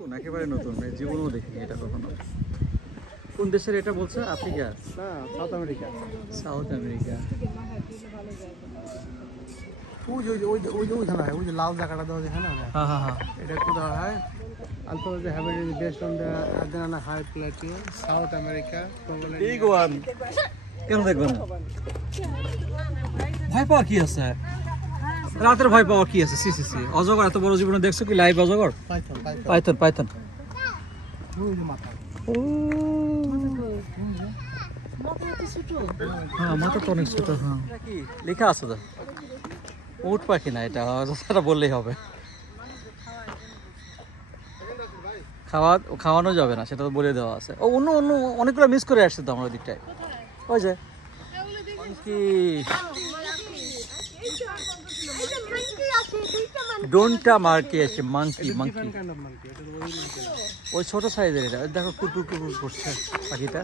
নতুন, একেবারে নতুন, জীবনেও দেখিনি এটা কখনো। কোন দেশের এটা বলছে? Africa? South America. South America. ওইখানে ওই যে লাল জায়গাটা দেওয়া যায় না, হ্যাঁ হ্যাঁ হ্যাঁ, এটা কোথাও হয় Alpha the habitat is based on the Adana high plateau, South America, big one. কেন দেখবেন না? ভয় পাওয়া কি আছে? রাতের ভয় পাওয়া কি আছে? সি সি সি, অজগর এত বড় জীবনে দেখছো কি লাইভ অজগর? Python Python. হ্যাঁ, মাথা তো অনেক ছোট। হ্যাঁ, কি লেখা আছে তো? উট পাখি না এটা, সেটা বললেই হবে। খাওয়ানো যাবে না, সেটা তো বলে দেওয়া আছে। ও অন্য অন্য অনেকগুলো মিস করে আসছে তো আমরা ওই দিকটায়। ওই যে কি ডোনটা মার্কি আছে, মাংকি মাংকি, ওই ছোট সাইজের। এটা দেখো কুকুর কুকুর করছে পাখিটা।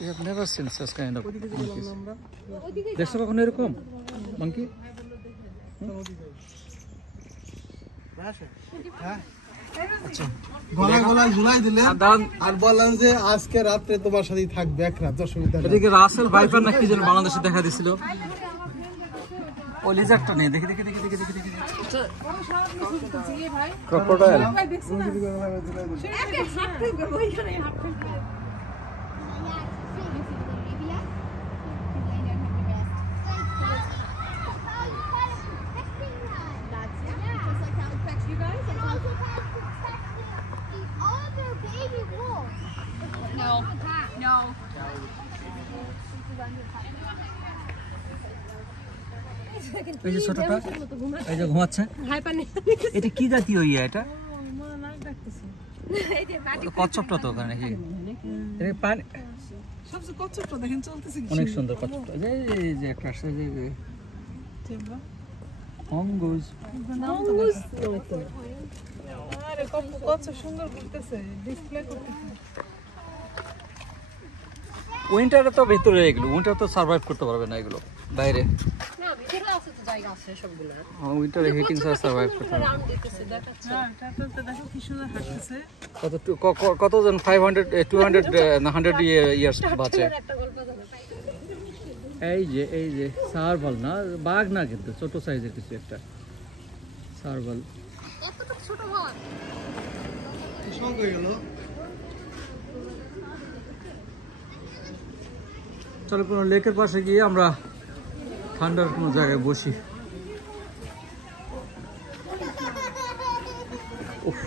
We have never seen such kind of monkeys. দেখছো কখনো এরকম মাংকি? গলায় গলায় ঝুলাই দিলে আর বললেন যে আজকে রাতে তোমার সাথেই থাকবে এক রাত, অসুবিধা নেই। এদিকে রাসেল ভাইপার না কি যেন বাংলাদেশে দেখা দিছিল। ও লিজার্ডটা নেই, দেখি দেখি দেখি দেখি দেখি দেখি ক্রোকোডাইল। এই যে ছোটটা, এই যে ঘুমাচ্ছে, এটা কি জাতীয় ইয়া? এটা কচ্ছপটা তো ওখানে নাকি? অনেক সুন্দর কচ্ছপটা। এই যে একটা আসছে যে মঙ্গুস। আরে কত সুন্দর করতেছে, ডিসপ্লে করতেছে। উইন্টারে তো ভিতরে এগুলো, উইন্টার তো সার্ভাইভ করতে পারবে না এগুলো বাইরে। না, ভিতরে আছে তো জায়গা আছে সবগুলো। হ্যাঁ, উইন্টারে হিটিং ছাড়া সার্ভাইভ করতে পারবে। রাউন্ড দিতেছে দেখাচ্ছে। হ্যাঁ, তারপরে দেখো কি সুন্দর হাঁটতেছে। কতজন 500 200 না 100 ইয়ার্স বাঁচে। একটা গল্প জানো? এই যে সার্ভাল না, বাঘ না, কিন্তু ছোট সাইজের কিছু একটা সার্ভাল। এতটুকু ছোট হয়। শখ হয়ে গেল। চলো কোনো লেকের পাশে গিয়ে আমরা ঠান্ডার কোনো জায়গায় বসি। উফ,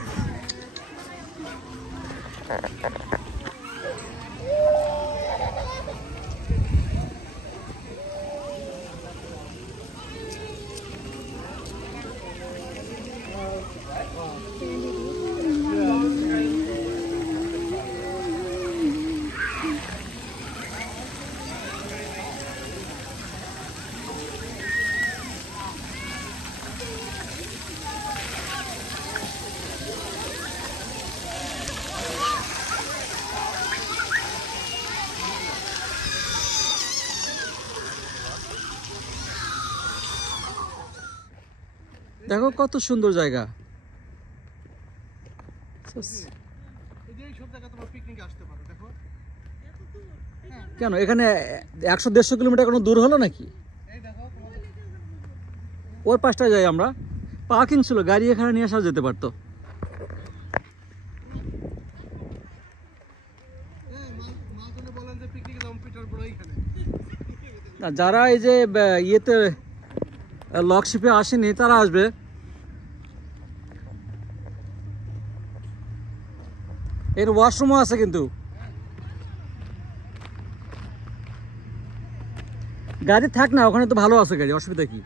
দেখো কত সুন্দর জায়গা। কেন এখানে 100-150 কিলোমিটার কোনো দূর হলো নাকি? ওর পাশটা যাই আমরা, পার্কিং ছিল, গাড়ি এখানে নিয়ে আসা যেতে পারতো। যারা এই যে ইয়েতে লকশিপে আসেনি তারা আসবে। এর ওয়াশরুমও আছে কিন্তু। গাড়ি থাক না, ওখানে তো ভালো আছে গাড়ি, অসুবিধা কি?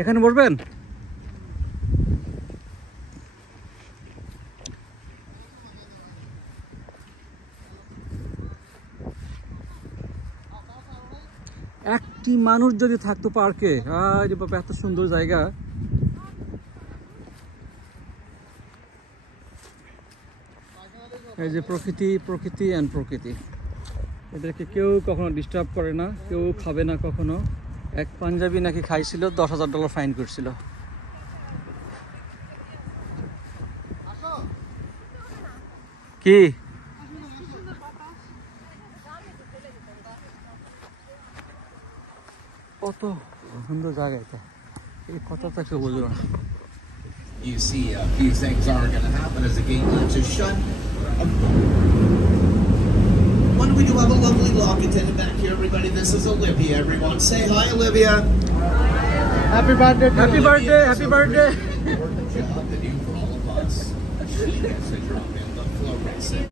এখানে বসবেন? একটি মানুষ যদি থাকতো পার্কে, আরে বাবা এত সুন্দর জায়গা। এই যে প্রকৃতি প্রকৃতি অ্যান্ড প্রকৃতি, এদেরকে কেউ কখনো ডিস্টার্ব করে না, কেউ খাবে না কখনো। এক পাঞ্জাবি নাকি খাইছিল, $10,000 ফাইন করছিল। কি কত সুন্দর জায়গা এটা, এই কথাটা কেউ বুঝলো না। You see, a few things are going to happen as the gate latches shut. When we do have a lovely lock attendant back here, everybody. This is Olivia. Everyone, say hi, Olivia. Happy birthday to Happy birthday, happy birthday. Important job to do for all of us. She gets to drop in the flow racing.